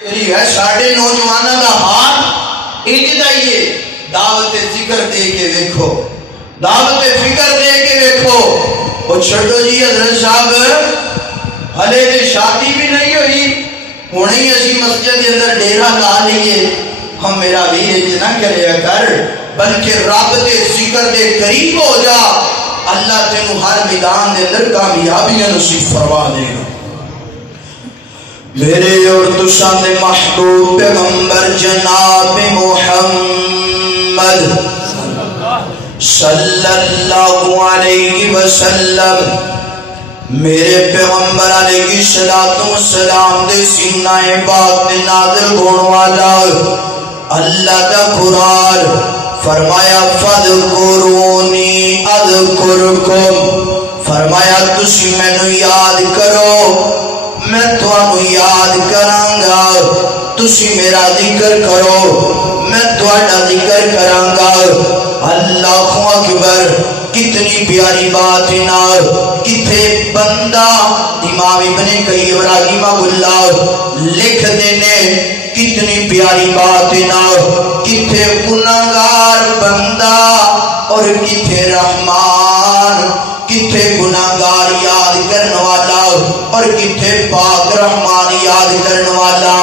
ساڑھے نوجوانوں کا ہاتھ اجدائیے دعوت ذکر دے کے دیکھو، دعوت فکر دے کے دیکھو۔ وہ چھڑو جی حضرت صاحب ہلے دے شادی بھی نہیں ہوئی، ہونی اسی مسجد کے اندر ڈیرا لا لیے، ہم میرا بھی اتنا کریا کر بلکہ رب دے ذکر دے قریب ہو جا، اللہ تینوں ہر میدان دے اندر کامیابیاں نصیب فرما دے گا۔ میرے اور تساں دے محبوب پیغمبر جناب محمد صلی اللہ علیہ وسلم، میرے پیغمبر علیہ السلام دے سینہ پاک تے نازل ہون والا اللہ دا قرآن فرمایا فَذْكُرُونِي أَذْكُرْكُمْ، فرمایا تسی مینوں یاد کرو میں تانوں یاد کراں گا، تسی میرا ذکر کرو میں تہاڈا ذکر کراں گا۔ اللہ اکبر، کتنی پیاری بات ہے نا، کتھے بندہ امام ابن قیم رحمہ اللہ لکھ دینے، کتنی پیاری بات ہے نا، کتھے گناہگار بندہ اور کتھے رحمان، کتھے گناہگار یاد کرنے والا اور کتھے پاک رحمان یاد کرنے والا۔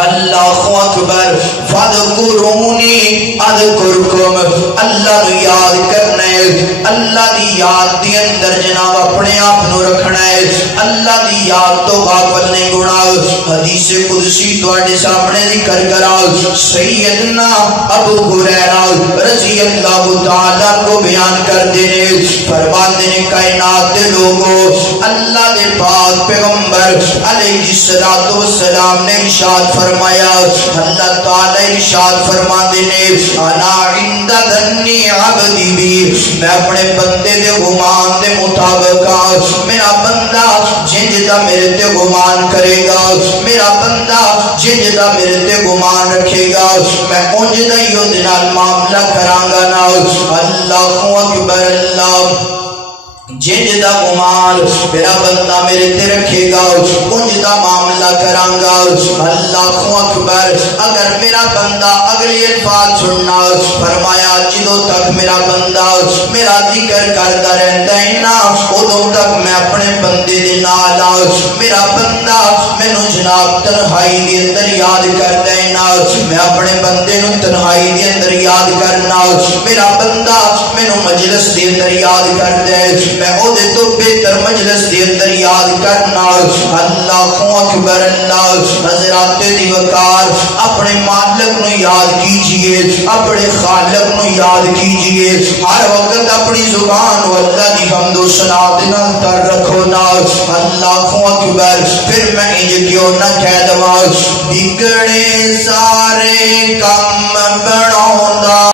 اللہ اکبر، فَذْكُرُونِي أَذْكُرْكُمْ، اللہ نو یاد کرنا ہے، اللہ دی یاد دی اندر جناب اپنے آپ نو رکھنا ہے، اللہ دی یاد تو غافل نہیں گنا۔ حدیث قدسی تواڈے سامنے ذکر کرا، سیدنا ابو ہریرہ رضی اللہ تعالیٰ کو بیان کر دینے، فرماتے ہیں کائنات دے لوگوں، اللہ دے پاک پیغمبر علیہ السلام نے ارشاد فرمایا، اللہ تعالی ارشاد فرما دینے، انا عند ظنی عبدی بی، میں اپنے بندے دے گمان دے مطابق، میرا بندہ جنجدہ میرے تے گمان کرے گا، میرا بندہ جنجدہ میرے تے گمان رکھے گا، میں انجدہ ہی دنال معاملہ کرانگا نا۔ اللہ اکبر، اللہ جنجدہ گمان میرا بندہ میرے تے رکھے گا انجدہ معاملہ کرانگا۔ اللہ اکبر، اگر میرا بندہ اگلی الفاظ سننا، فرمایا جدوں تک میرا بندہ میرا ذکر کرتا رہتا ہے نا، ادوں تک میں اپنے بندے دے نال، میرا بندہ مینوں جناب تنہائی دے اندر یاد کرتا ہے نا، میں اپنے بندے نوں تنہائی دے اندر یاد کرنا، میرا بندہ مینوں مجلس دے اندر یاد کرتا ہے، میں او دے تو بہتر مجلس دے اندر یاد کرنا۔ اللہ اکبر، اللہ حضرات دی وقار، اپنے مالک نو یاد کیجئے، اپنے خالق نو یاد کیجئے، ہر وقت اپنی زبان و اللہ دی حمد و ثنا دینا کر رکھو نا۔ اللہ اکبر، پھر میں انج کیوں نہ کہہ دواں، بگڑے سارے کم بناؤں